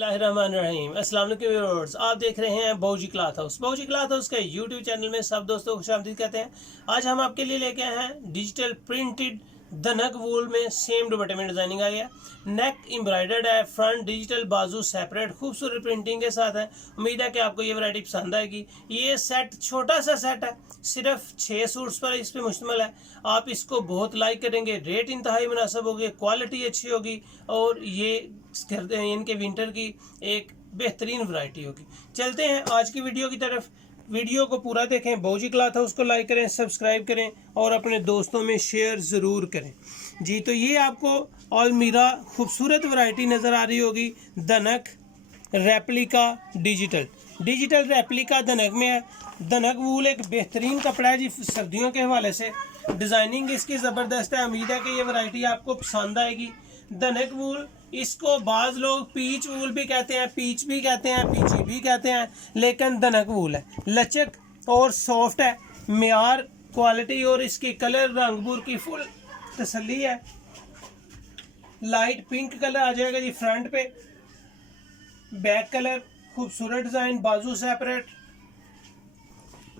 बिस्मिल्लाहिर्रहमानिर्रहीम। अस्सलाम वालेकुम व्यूअर्स, आप देख रहे हैं बाऊजी क्लॉथ हाउस। बाऊजी क्लॉथ हाउस के यूट्यूब चैनल में सब दोस्तों को खुशामदीद कहते हैं। आज हम आपके लिए लेके आए हैं डिजिटल प्रिंटेड धनक वूल में सेम दुपट्टे में डिजाइनिंग आई है। नेक एम्ब्रॉयडर्ड है, फ्रंट डिजिटल, बाजू सेपरेट, खूबसूरत प्रिंटिंग के साथ है। उम्मीद है कि आपको ये वैरायटी पसंद आएगी। ये सेट छोटा सा सेट है, सिर्फ 6 सूट्स पर इस पे मुश्तमिल है। आप इसको बहुत लाइक करेंगे, रेट इंतहाई मुनासिब होगी, क्वालिटी अच्छी होगी और ये इनके विंटर की एक बेहतरीन वैरायटी होगी। चलते हैं आज की वीडियो की तरफ। वीडियो को पूरा देखें, बाऊजी क्लॉथ हाउस को लाइक करें, सब्सक्राइब करें और अपने दोस्तों में शेयर ज़रूर करें जी। तो ये आपको अलमीरा खूबसूरत वैरायटी नज़र आ रही होगी। धनक रेप्लिका डिजिटल रेप्लिका धनक में है। धनक वूल एक बेहतरीन कपड़ा है जी, सर्दियों के हवाले से डिज़ाइनिंग इसकी ज़बरदस्त है। उम्मीद है कि ये वैरायटी आपको पसंद आएगी। धनक वूल, इसको बाज लोग पीच वूल भी कहते हैं, पीच भी कहते हैं, पीची भी कहते हैं, लेकिन धनक वूल है। लचक और सॉफ्ट है, म्यार क्वालिटी और इसकी कलर रंगबूर की फुल तसल्ली है। लाइट पिंक कलर आ जाएगा जी फ्रंट पे, बैक कलर, खूबसूरत डिज़ाइन, बाजू सेपरेट,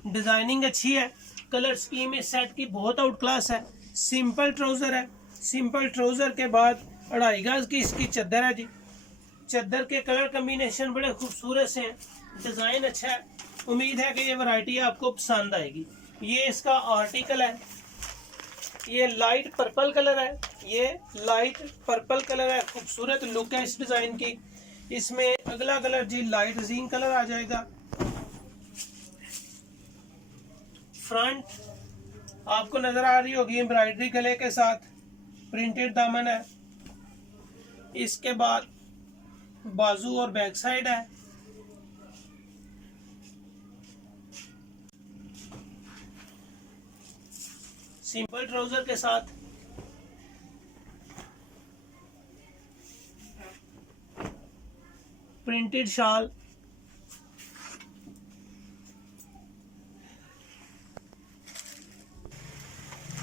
डिज़ाइनिंग अच्छी है। कलर स्कीम इस सेट की बहुत आउट क्लास है। सिंपल ट्राउज़र है, सिंपल ट्राउज़र के बाद 2.5 गज की इसकी चद्दर है जी। चद्दर के कलर कम्बिनेशन बड़े खूबसूरत से हैं, डिज़ाइन अच्छा है। उम्मीद है कि ये वैरायटी आपको पसंद आएगी। ये इसका आर्टिकल है, ये लाइट पर्पल कलर है, ये लाइट पर्पल कलर है। खूबसूरत लुक है इस डिज़ाइन की। इसमें अगला कलर जी लाइट जीन कलर आ जाएगा। फ्रंट आपको नज़र आ रही होगी एम्ब्रॉयडरी गले के साथ, प्रिंटेड दामन है। इसके बाद बाजू और बैक साइड है। सिंपल ट्राउजर के साथ प्रिंटेड शाल,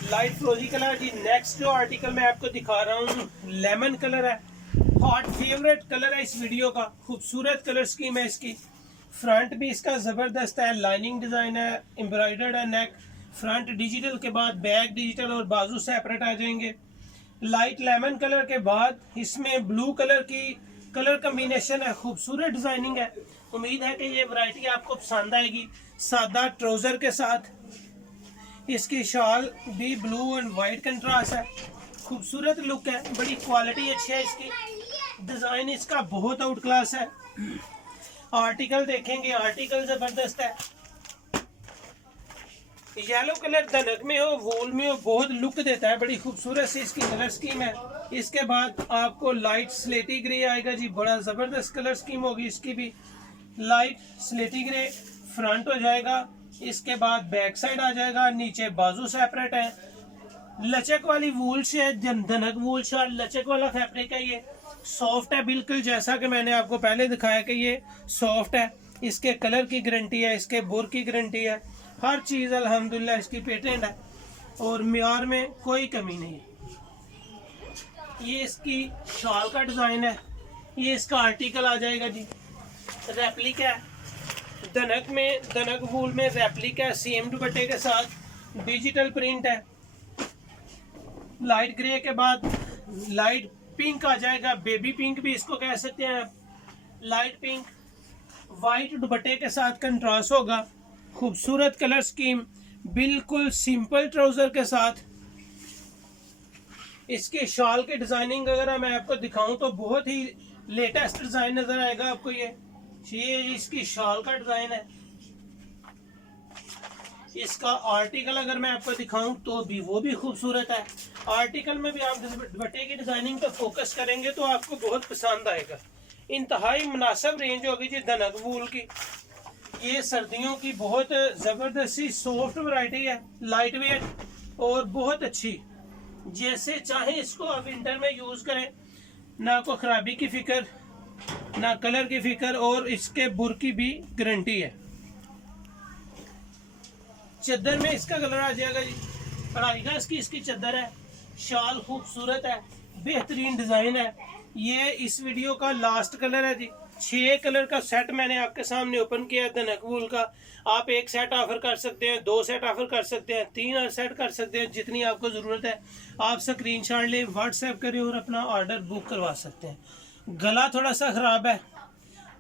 लाइट फ्रोजी कलर जी। नेक्स्ट जो आर्टिकल मैं आपको दिखा रहा हूँ लेमन कलर है, हॉट फेवरेट कलर है इस वीडियो का। खूबसूरत कलर स्कीम है इसकी। फ्रंट भी इसका ज़बरदस्त है, लाइनिंग डिज़ाइन है, एम्ब्रॉयडर्ड है नेक। फ्रंट डिजिटल के बाद बैक डिजिटल और बाजू सेपरेट आ जाएंगे। लाइट लेमन कलर के बाद इसमें ब्लू कलर की कलर कम्बिनेशन है, खूबसूरत डिज़ाइनिंग है। उम्मीद है कि ये वैरायटी आपको पसंद आएगी। सादा ट्राउज़र के साथ इसकी शॉल भी ब्लू एंड वाइट कंट्रास्ट है, खूबसूरत लुक है, बड़ी क्वालिटी अच्छी है इसकी। डिज़ाइन इसका बहुत आउट क्लास है। आर्टिकल देखेंगे, आर्टिकल ज़बरदस्त है। येलो कलर धनक में हो, वूल में हो, बहुत लुक देता है, बड़ी खूबसूरत सी इसकी कलर स्कीम है। इसके बाद आपको लाइट स्लेटी ग्रे आएगा जी, बड़ा ज़बरदस्त कलर स्कीम होगी इसकी भी। लाइट स्लेटी ग्रे फ्रंट हो जाएगा, इसके बाद बैक साइड आ जाएगा, नीचे बाजू सेपरेट है। लचक वाली वूल से धनक वूल शाल, लचक वाला फैब्रिक है। ये सॉफ्ट है बिल्कुल, जैसा कि मैंने आपको पहले दिखाया कि ये सॉफ्ट है। इसके कलर की गारंटी है, इसके बोर की गारंटी है, हर चीज़ अल्हम्दुलिल्लाह इसकी पेटेंट है और म्यार में कोई कमी नहीं। ये इसकी शॉल का डिज़ाइन है, ये इसका आर्टिकल आ जाएगा जी। रेप्लिका है धनक में, धनक वूल में रेप्लिका, सेम दुपट्टे के साथ डिजिटल प्रिंट है। लाइट ग्रे के बाद लाइट पिंक आ जाएगा, बेबी पिंक भी इसको कह सकते हैं। लाइट पिंक वाइट दुपट्टे के साथ कंट्रास्ट होगा। खूबसूरत कलर स्कीम, बिल्कुल सिंपल ट्राउजर के साथ। इसके शॉल की डिजाइनिंग अगर मैं आपको दिखाऊं तो बहुत ही लेटेस्ट डिजाइन नजर आएगा आपको। ये इसकी शॉल का डिजाइन है। इसका आर्टिकल अगर मैं आपको दिखाऊं तो भी वो भी खूबसूरत है। आर्टिकल में भी आप दुपट्टे की डिजाइनिंग पे फोकस करेंगे तो आपको बहुत पसंद आएगा। इंतहाई मुनासिब रेंज होगी जी धनक वूल की। ये सर्दियों की बहुत ज़बरदस्ती सॉफ्ट वैरायटी है, लाइट वेट और बहुत अच्छी। जैसे चाहे इसको आप विंटर में यूज़ करें, ना कोई ख़राबी की फ़िक्र, ना कलर की फ़िक्र, और इसके बुर की भी गारंटी है। चद्दर में इसका कलर आ जाएगा जी, 2.5 गज की इसकी चद्दर है। शाल खूबसूरत है, बेहतरीन डिज़ाइन है। ये इस वीडियो का लास्ट कलर है जी। 6 कलर का सेट मैंने आपके सामने ओपन किया है धनक वूल का। आप एक सेट ऑफर कर सकते हैं, 2 सेट ऑफर कर सकते हैं, 3 सेट कर सकते हैं, जितनी आपको ज़रूरत है आप स्क्रीनशॉट लें, व्हाट्सएप करें और अपना ऑर्डर बुक करवा सकते हैं। गला थोड़ा सा ख़राब है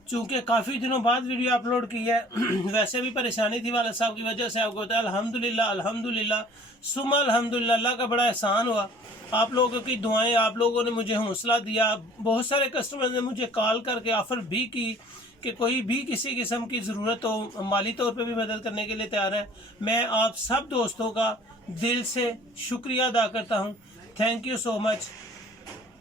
चूँकि काफ़ी दिनों बाद वीडियो अपलोड की है। वैसे भी परेशानी थी वाला साहब की वजह से। आपको बताया अल्हम्दुलिल्लाह अल्हम्दुलिल्लाह सुम्मा अल्हम्दुलिल्लाह, अल्लाह का बड़ा एहसान हुआ। आप लोगों की दुआएं, आप लोगों ने मुझे हौसला दिया। बहुत सारे कस्टमर ने मुझे कॉल करके ऑफ़र भी की कि कोई भी किसी किस्म की ज़रूरत हो, माली तौर पे भी मदद करने के लिए तैयार है। मैं आप सब दोस्तों का दिल से शुक्रिया अदा करता हूँ। थैंक यू सो मच,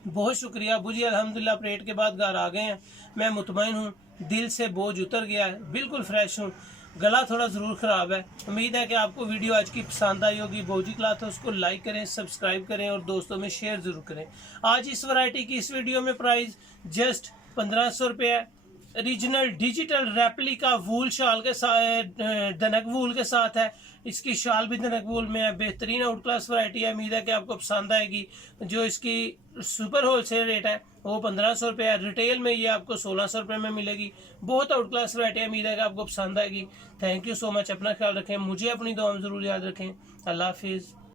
बहुत शुक्रिया। बुझी अल्हम्दुलिल्लाह अपडेट के बाद घर आ गए हैं, मैं मुतमईन हूँ, दिल से बोझ उतर गया है, बिल्कुल फ्रेश हूँ। गला थोड़ा ज़रूर ख़राब है। उम्मीद है कि आपको वीडियो आज की पसंद आई होगी। भौजी क्लॉथ हाउस को लाइक करें, सब्सक्राइब करें और दोस्तों में शेयर ज़रूर करें। आज इस वैरायटी की इस वीडियो में प्राइस जस्ट 1500 रुपये है। ओरिजिनल डिजिटल रेप्लिका वूल शाल के साथ, धनक वूल के साथ है। इसकी शाल भी धनक वूल में है। बेहतरीन आउट क्लास वैरायटी है। उम्मीद है कि आपको पसंद आएगी। जो इसकी सुपर होलसेल रेट है वो 1500 रुपये है। रिटेल में ये आपको 1600 रुपये में मिलेगी। बहुत आउट क्लास वैरायटी है। उम्मीद है कि आपको पसंद आएगी। Thank you so much. अपना ख्याल रखें, मुझे अपनी दुआ में ज़रूर याद रखें। अल्लाह हाफिज़।